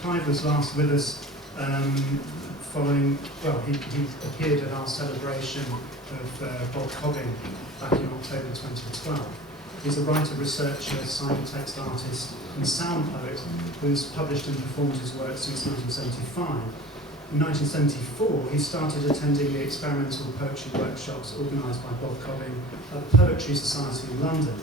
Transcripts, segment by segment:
Clive was last with us following, well, he appeared at our celebration of Bob Cobbing back in October 2012. He's a writer, researcher, cybertext artist and sound poet who's published and performed his work since 1975. In 1974, he started attending the experimental poetry workshops organised by Bob Cobbing at the Poetry Society in London,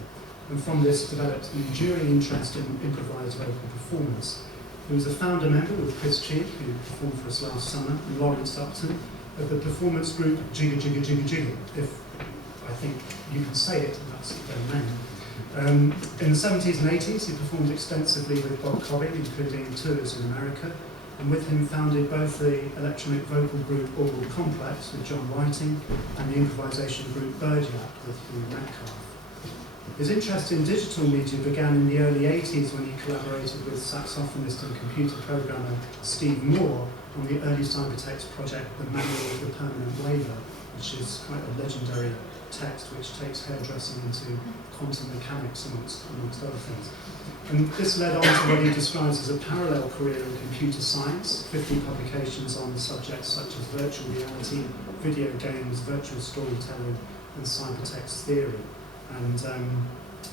and from this developed an enduring interest in improvised vocal performance. He was a founder member with Chris Cheek, who performed for us last summer, and Lawrence Upton, of the performance group Jigga Jigga Jigga Jigga, if I think you can say it, that's their name. In the 70s and 80s, he performed extensively with Bob Cobbing, including tours in America, and with him founded both the electronic vocal group Oral Complex with John Whiting and the improvisation group Birdyak with Hugh Metcalf. His interest in digital media began in the early 80s when he collaborated with saxophonist and computer programmer Steve Moore on the early cybertext project The Manual of the Permanent Waver, which is quite a legendary text which takes hairdressing into quantum mechanics amongst other things. And this led on to what he describes as a parallel career in computer science, 50 publications on subjects such as virtual reality, video games, virtual storytelling, and cybertext theory. And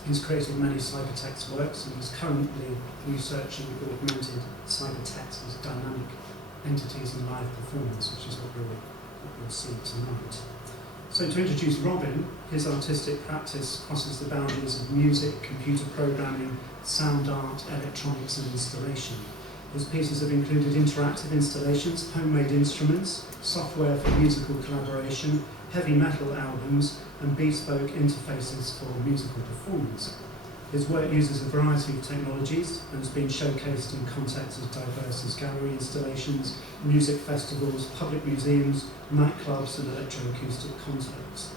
he's created many cybertext works and is currently researching augmented cybertext as dynamic entities in live performance, which is what we'll see tonight. So to introduce Robin, his artistic practice crosses the boundaries of music, computer programming, sound art, electronics and installation. His pieces have included interactive installations, homemade instruments, software for musical collaboration, heavy metal albums and bespoke interfaces for musical performance. His work uses a variety of technologies and has been showcased in contexts as diverse as gallery installations, music festivals, public museums, nightclubs and electroacoustic concerts.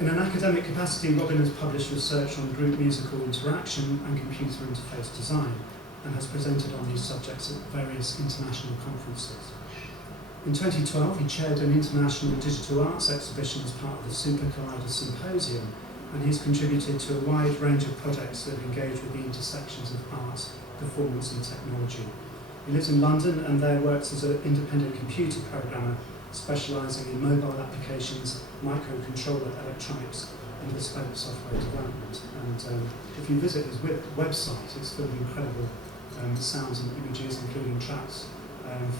In an academic capacity, Robin has published research on group musical interaction and computer interface design and has presented on these subjects at various international conferences. In 2012, he chaired an international digital arts exhibition as part of the Super Collider Symposium, and he's contributed to a wide range of projects that engage with the intersections of arts, performance and technology. He lives in London and there works as an independent computer programmer, specialising in mobile applications, microcontroller electronics and bespoke software development. And if you visit his website, it's full of incredible sounds and images, including tracks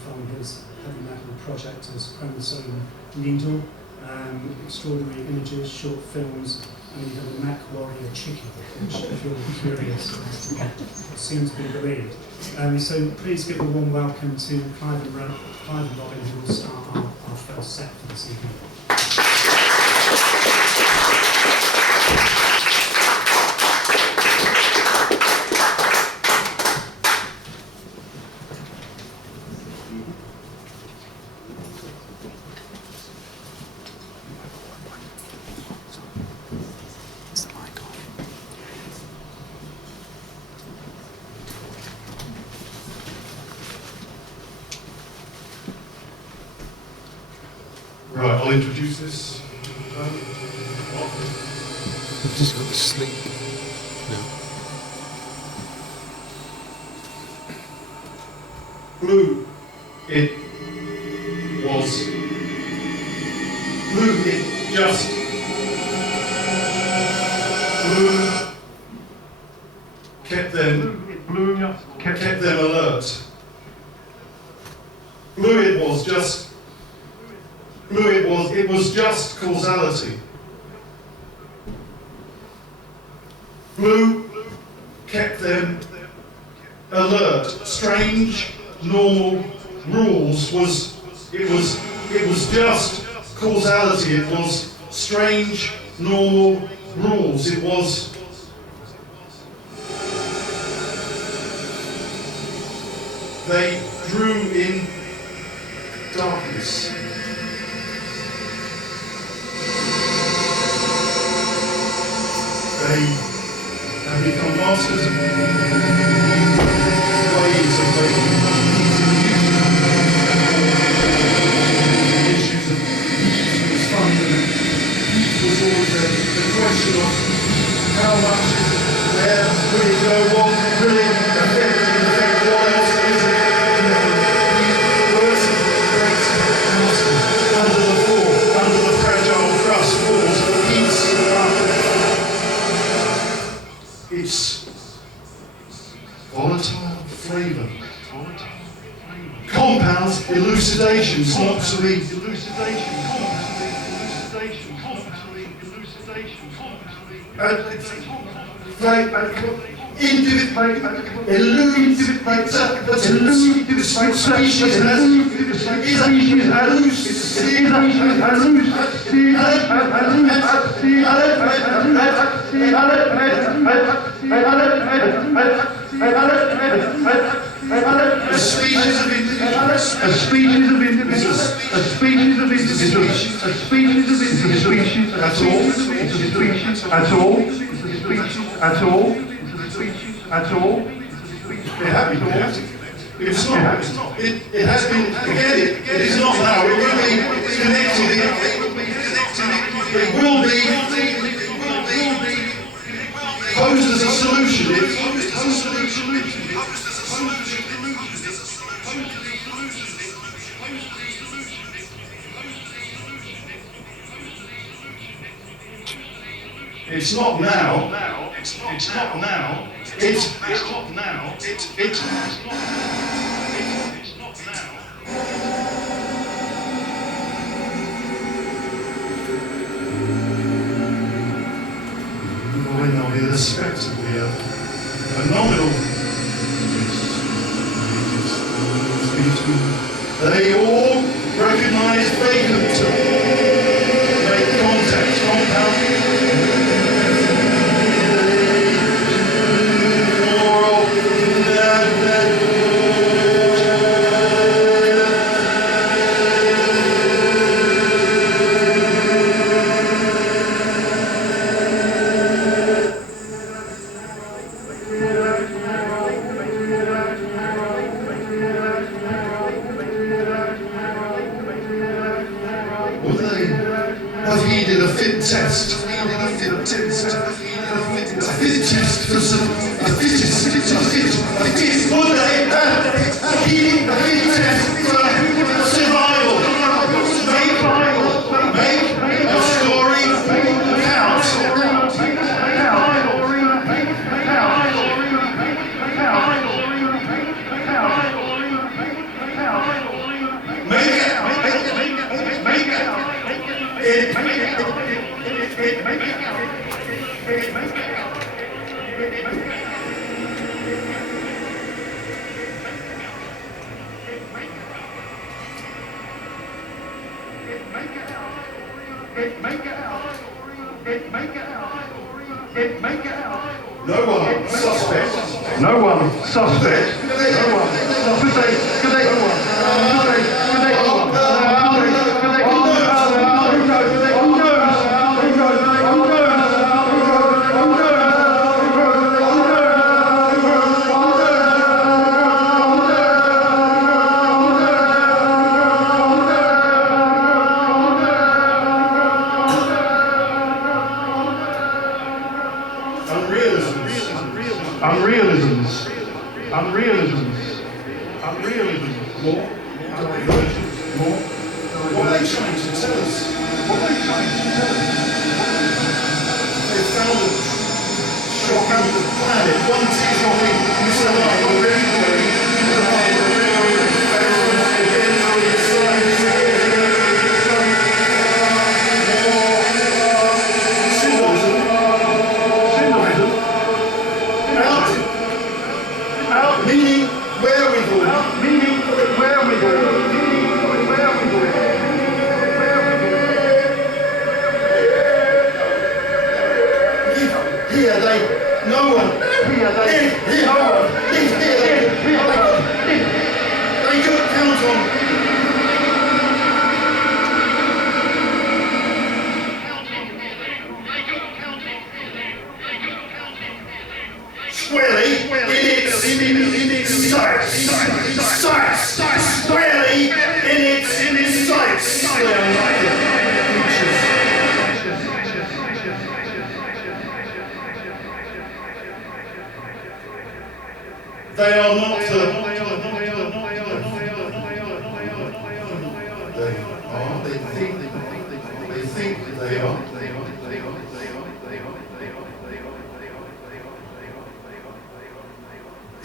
from his heavy metal project as Chromosome Needle, extraordinary images, short films, and even a mech warrior chicken, which, if you're curious, seems to be believed. So please give a warm welcome to Clive and Robin, who will start our first set for this evening. Right, I'll introduce this. We've just got to sleep now. Blue, it was. Blue, it just. Blue kept them alert. Blue, it was just. Blue, it was just causality. Blue kept them alert. Strange, normal rules it was just causality. It was strange, normal rules. It was they grew in darkness. They have become masters of ways of making issues of fun, and it was always the question of how much, where will it go, what will it affect what else flavour. Compounds, elucidations, not to be a species of individuals, a species of individuals, a species of individuals, a species of individuals, that's all, it's a species, that's all, it's a species, that's all, it's a species, that's all, it has been, it's not, it has been, again, it is not now, it will be connected, it will be posed as a solution, it's posed as a solution. It's not now. It's not now. It's not now. It's not now. Might not be the spectre of the phenomenal. They all recognise vacant. Make contact, compound.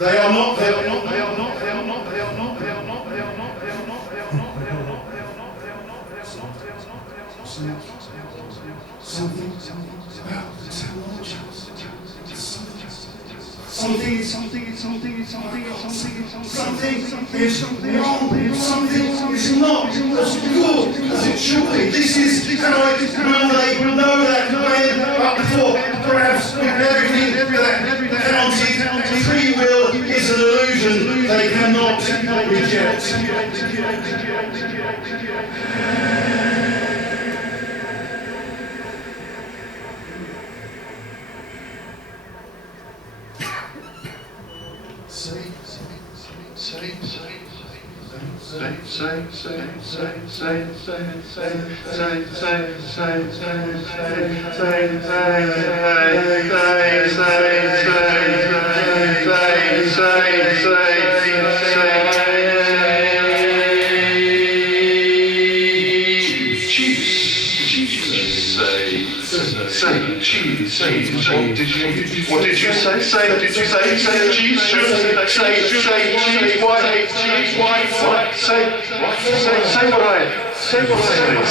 They are not, they are not, they are not, they are not, they are not, they are not, they are not, they are not, they are not, they are not, they are not, they are not, they are not, they are not, something is wrong, something is not as good as it should be. This is how I know that when up before, perhaps with everything that counted, free will is an illusion they cannot reject. What did you say? Say cheese should say cheese white say what I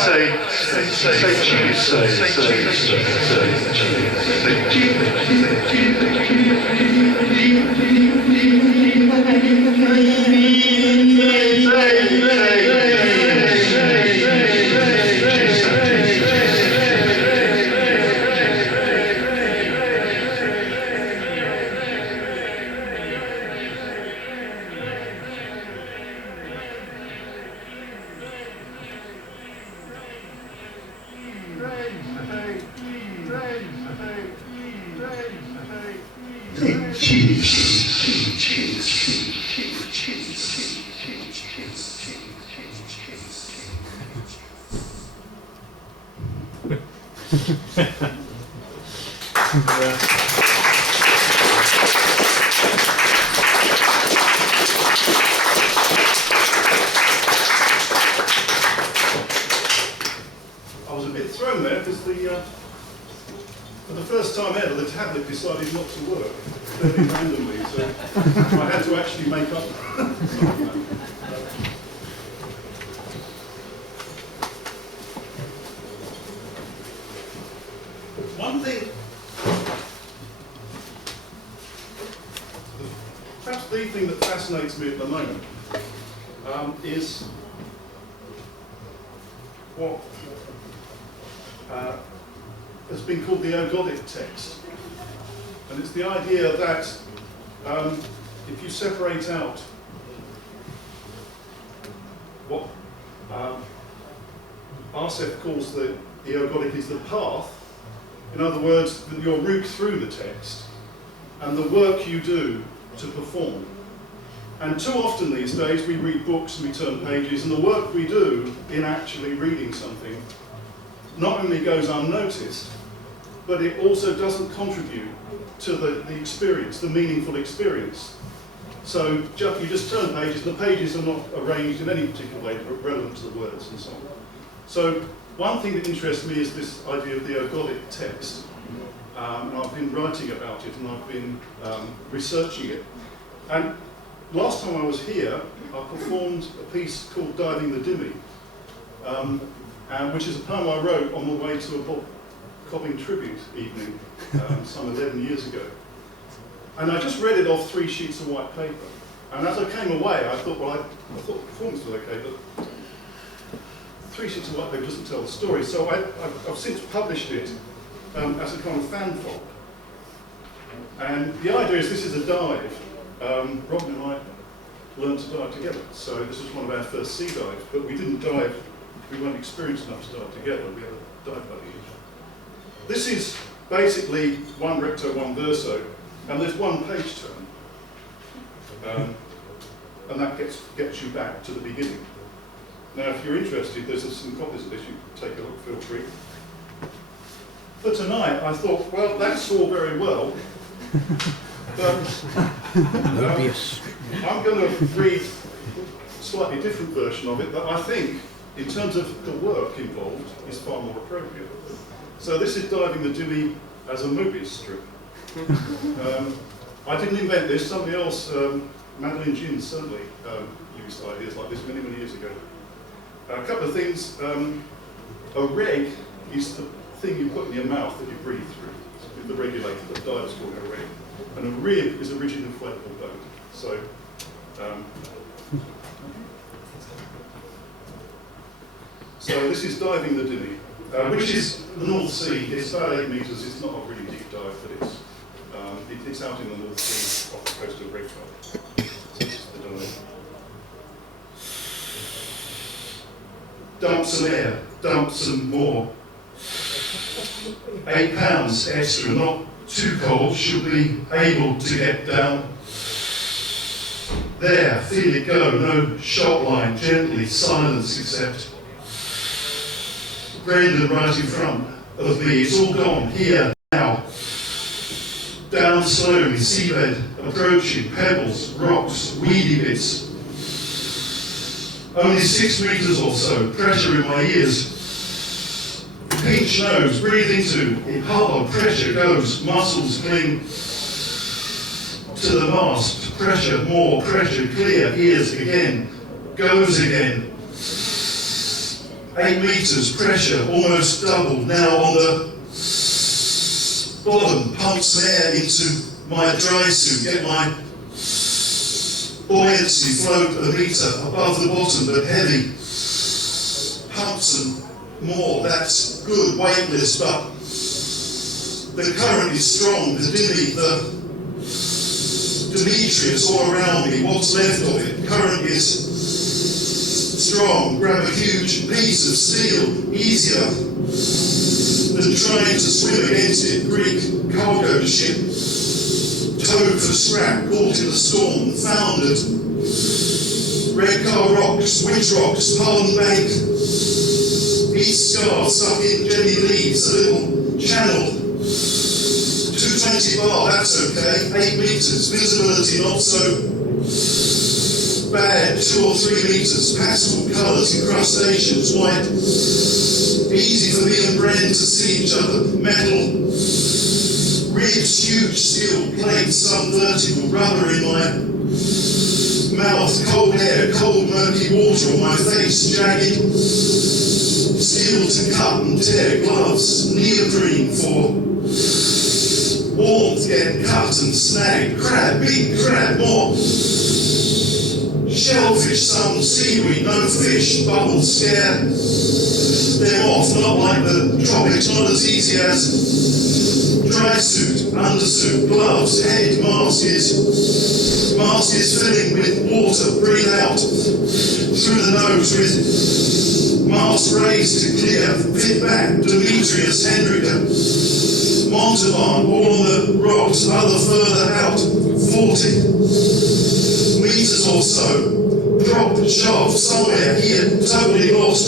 say cheese say I was a bit thrown there because for the first time ever, the tablet decided not to work fairly randomly, so I had to actually make up. One thing, perhaps the thing that fascinates me at the moment is what has been called the ergodic text. And it's the idea that if you separate out what Arsef calls the ergodic is the path, in other words, your route through the text, and the work you do to perform. And too often these days we read books and we turn pages, and the work we do in actually reading something not only goes unnoticed, but it also doesn't contribute to the experience, the meaningful experience. So you just turn pages, the pages are not arranged in any particular way relevant to the words and so on. So one thing that interests me is this idea of the ergodic text. And I've been writing about it and I've been researching it. And last time I was here, I performed a piece called Diving the Dimmy, which is a poem I wrote on the way to a Bob Cobbing tribute evening some 11 years ago. And I just read it off 3 sheets of white paper. And as I came away, I thought, well, I thought the performance was okay, but 3 sheets of white paper doesn't tell the story. So I've since published it as a kind of fan folk. And the idea is this is a dive. Robin and I learned to dive together. So this was one of our first sea dives, but we didn't dive, we weren't experienced enough to dive together. We had a dive buddy each. This is basically one recto, one verso, and there's one page turn. And that gets you back to the beginning. Now, if you're interested, there's some copies of this. You can take a look, feel free. For tonight, I thought, well, that's all very well, but I'm going to read a slightly different version of it that I think, in terms of the work involved, is far more appropriate. So this is Diving the Dimmy as a Mobius strip. I didn't invent this, somebody else, Madeline Ginn certainly used ideas like this many, many years ago. A couple of things. A reg is the thing you put in your mouth that you breathe through. The regulator, the divers call it a reg. And a rib is a rigid inflatable boat. So, so this is diving the dinghy, which is the North Sea. It's about 8 metres. It's not a really deep dive, but it's out in the North Sea off the coast of Redcar. So this is the dive. Dump some air, dump some more. 8 pounds extra, not too cold, should be able to get down. There, feel it go, no shot line, gently, silence except. Brendan right in front of me, it's all gone, here, now. Down slowly, seabed approaching, pebbles, rocks, weedy bits. Only 6 metres or so, pressure in my ears. Pinch nose, breathe into it hard, pressure goes, muscles cling to the mast, pressure, more pressure, clear, ears again, goes again. 8 metres, pressure, almost doubled, now on the bottom, pump some air into my dry suit, get my buoyancy float a metre above the bottom, but heavy. Pump some more, that's good, weightless, but the current is strong, the dinghy, the Demetrius all around me, what's left of it, current is strong, grab a huge piece of steel, easier than trying to swim against it, Greek cargo ship, towed for scrap, caught in the storm, foundered, Redcar rocks, Witch rocks, Pardon Bank, East Scar, stuck in jelly leaves, a little channel, 220 bar, that's okay, 8 metres, visibility not so bad, 2 or 3 metres, pastel colours, incrustations, white, easy for me and Bren to see each other, metal, ribs, huge steel plates, some vertical, rubber in my mouth, cold air, cold murky water on my face, jagged, steel to cut and tear, gloves, neoprene for warmth, get cut and snagged, crab, big crab, more shellfish, some seaweed, no fish, bubbles scare them off, not like the tropics, not as easy as dry suit, undersuit, gloves, head, mask is filling with water, breathe out through the nose with mask raised to clear, fit back, Demetrius, Hendrika, Montalban, all on the rocks, other further out, 40 metres or so, prop, shaft, somewhere here, totally lost.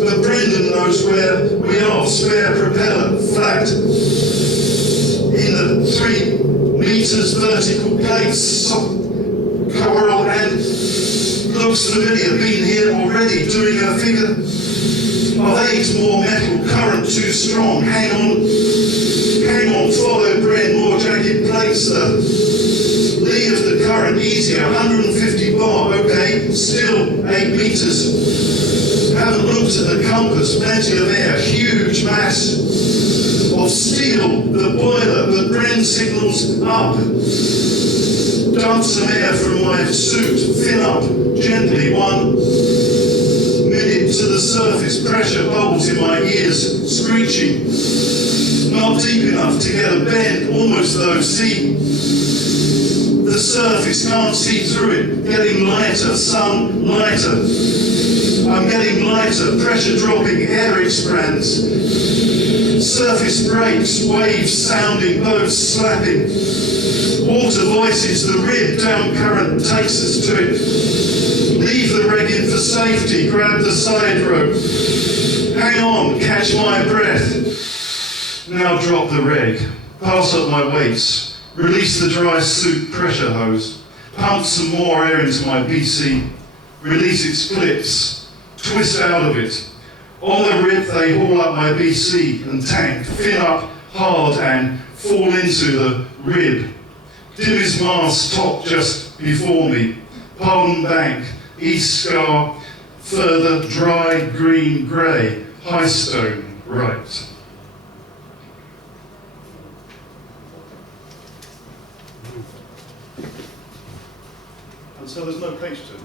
But Brendan knows where we are, spare propeller, flat. In the 3 metres vertical plates, coral and looks familiar, been here already, doing a figure of 8, more metal, current too strong, hang on, follow Bren, more jagged plates, lee of the current, easier, 150 bar, okay, still 8 metres. Haven't looked at the compass, plenty of air, huge mass of steel, the boiler, but Bren signals up. Dump some air from my suit, fin up, gently, 1 minute to the surface, pressure bubbles in my ears, screeching. Not deep enough to get a bend, almost though, see the surface, can't see through it, getting lighter, sun lighter. I'm getting lighter, pressure dropping, air expands. Surface breaks, waves sounding, boats slapping. Water voices, the rib down current takes us to it. Leave the reg in for safety, grab the side rope. Hang on, catch my breath. Now drop the reg, pass up my weights, release the dry suit pressure hose, pump some more air into my BC, release its clips, twist out of it. On the rib they haul up my BC and tank, fin up hard and fall into the rib, Dimme's mast top just before me, Palm Bank, East Scar, further dry green grey, High Stone right. And so there's no page turn.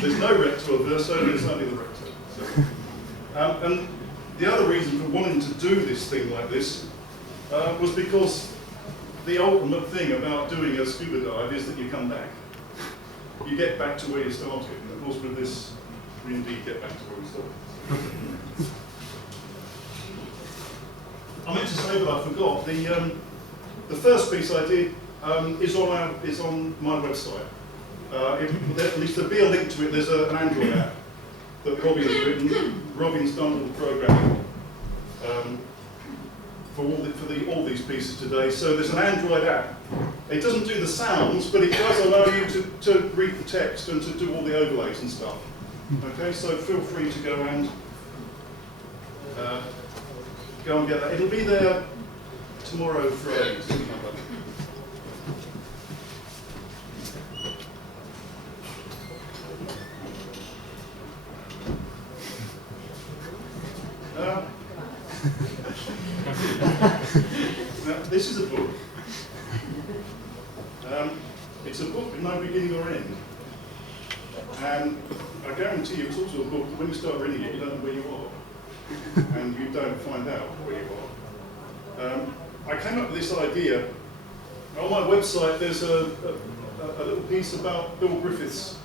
There's no recto or verso, there's only the recto. So, and the other reason for wanting to do this thing like this was because the ultimate thing about doing a scuba dive is that you come back. You get back to where you started. And of course with this, we indeed get back to where we started. I meant to say, but I forgot, the first piece I did is on my website. At least there'll be a link to it. There's an Android app that Robin has written. Robin's done all the programming for all these pieces today. So there's an Android app. It doesn't do the sounds, but it does allow you to read the text and to do all the overlays and stuff. Okay, so feel free to go and get that. It'll be there tomorrow, Friday, something like that. Now, this is a book. It's a book with no beginning or end. And I guarantee you it's also a book that when you start reading it, you don't know where you are. And you don't find out where you are. I came up with this idea. On my website, there's a little piece about Bill Griffiths'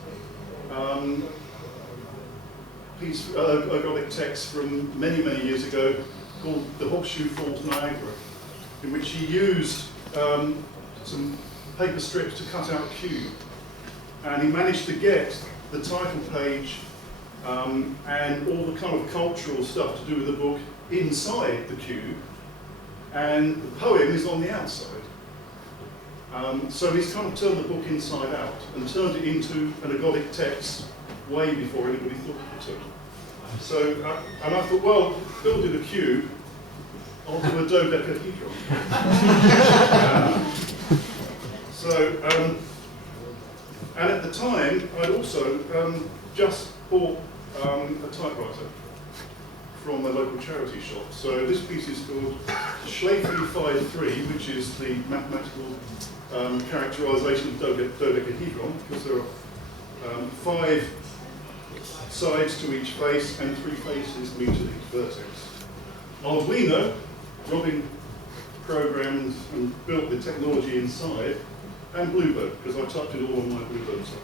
piece, ergodic text from many, many years ago called The Horseshoe Falls Niagara, in which he used some paper strips to cut out a cube. And he managed to get the title page and all the kind of cultural stuff to do with the book inside the cube, and the poem is on the outside. So he's kind of turned the book inside out and turned it into an ergodic text way before anybody thought it would. So, and I thought, well, Bill did a cube, I'll do a dodecahedron. And at the time, I'd also just bought a typewriter from a local charity shop. So this piece is called Schläfli 5-3, which is the mathematical characterization of dodecahedron, because there are 5 sides to each face and 3 faces to each vertex. Arduino, Robin programmed and built the technology inside, and Bluebird, because I typed it all on my Bluebird site.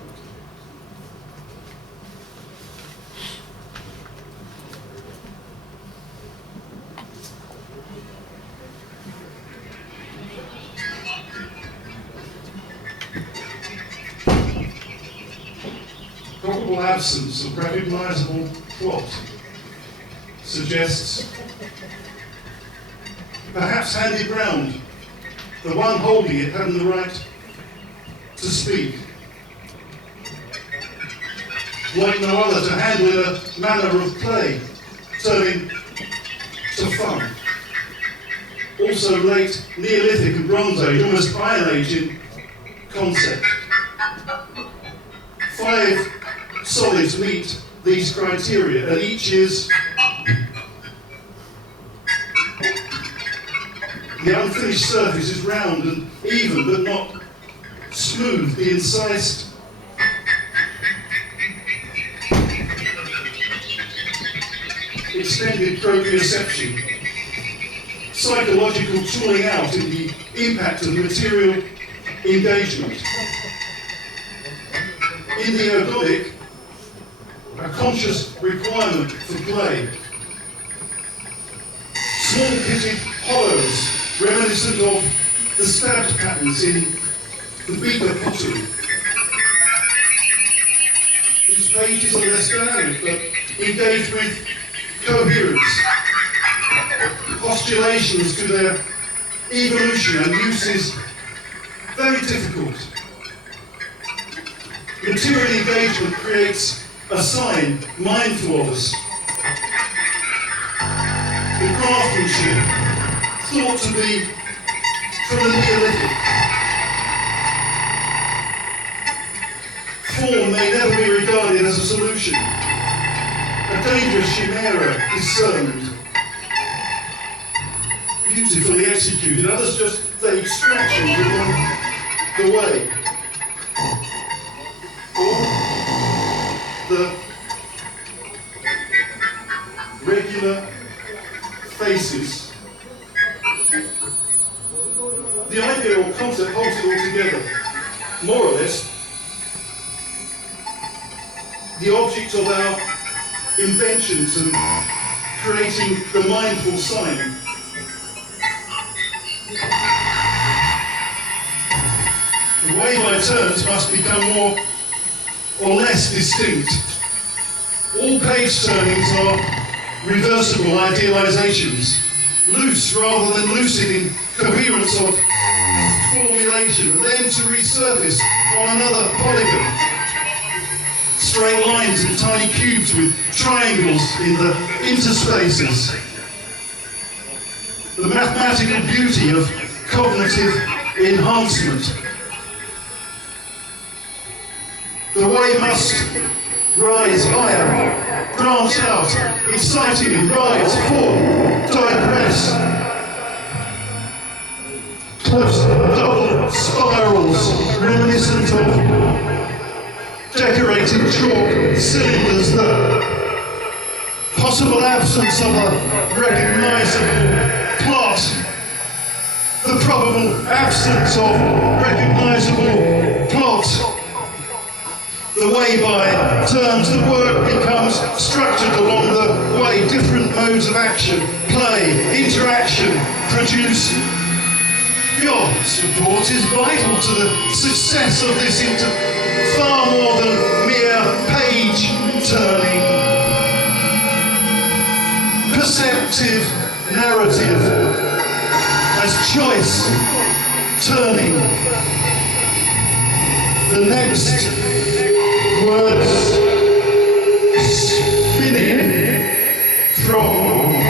Probable absence of recognizable plot suggests perhaps Andy Brown, the one holding it, having the right to speak, like no other, to handle in a manner of play, turning to fun. Also late Neolithic and Bronze Age, almost Iron Age in concept. 5 solids meet these criteria, and each is the unfinished surface is round and even, but not smooth. The incised extended proprioception, psychological tooling out in the impact of material engagement. In the ergodic, a conscious requirement for play. Small pitted hollows, reminiscent of the stabbed patterns in the beaker pottery. These pages are less dynamic, but engage with coherence, postulations to their evolution and uses very difficult. Material engagement creates a sign mindful of us. The craftsmanship, thought to be from the Neolithic. Form may never be regarded as a solution. A dangerous chimera discerned, beautifully executed. Others just vague scratchings along the way. Or the regular faces. The idea or concept holds it all together, more or less. The object of our inventions and creating the mindful sign. The way by turns must become more or less distinct. All page turnings are reversible idealizations, loose rather than lucid in coherence of formulation, then to resurface on another polygon. Straight lines and tiny cubes with triangles in the interspaces. The mathematical beauty of cognitive enhancement. The way must rise higher, branch out, excitingly rise, fall, digress. Close double spirals reminiscent of decorated chalk cylinders, the possible absence of a recognizable plot, the probable absence of recognizable plot, the way by terms the work becomes structured along the way different modes of action, play, interaction, produce. Your support is vital to the success of this far more than mere page turning. Perceptive narrative as choice turning. The next words spinning from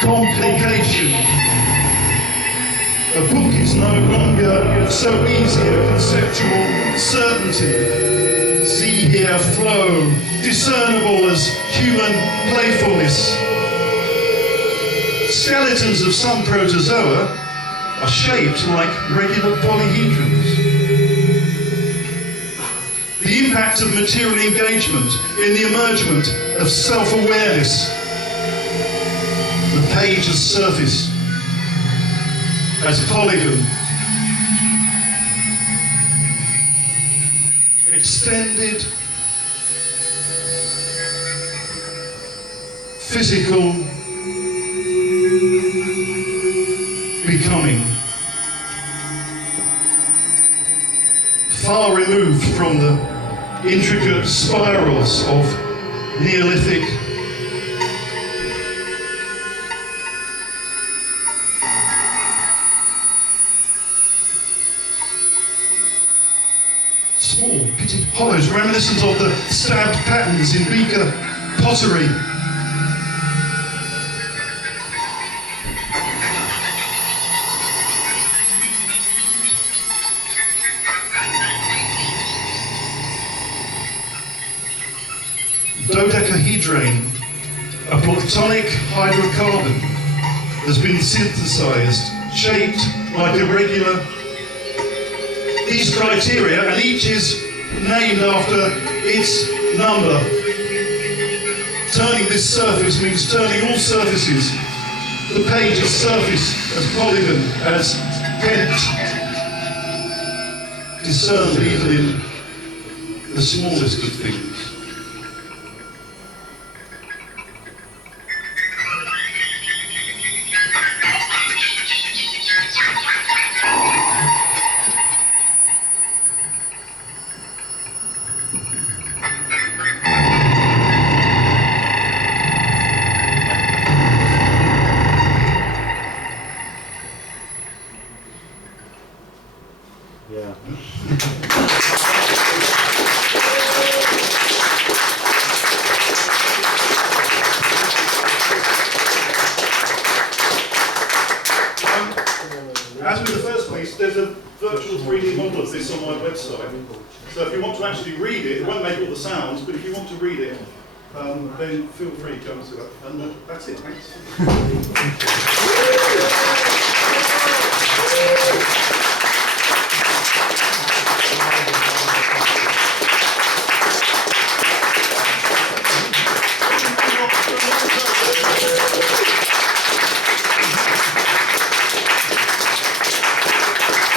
complication. A book is no longer so easy a conceptual certainty. See here flow, discernible as human playfulness. Skeletons of some protozoa are shaped like regular polyhedrons. The impact of material engagement in the emergement of self-awareness. The page as surface, as polygon, extended physical becoming, far removed from the intricate spirals of Neolithic small, pitted hollows reminiscent of the stabbed patterns in beaker pottery. Dodecahedrane, a platonic hydrocarbon, has been synthesized, shaped like a regular. These criteria, and each is named after its number. Turning this surface means turning all surfaces. The page as surface, as polygon, as pent. Discerned even in the smallest of things. there's a virtual 3D model of this on my website. So if you want to actually read it, it won't make all the sounds, but if you want to read it, then feel free to come to that. And that's it, thanks.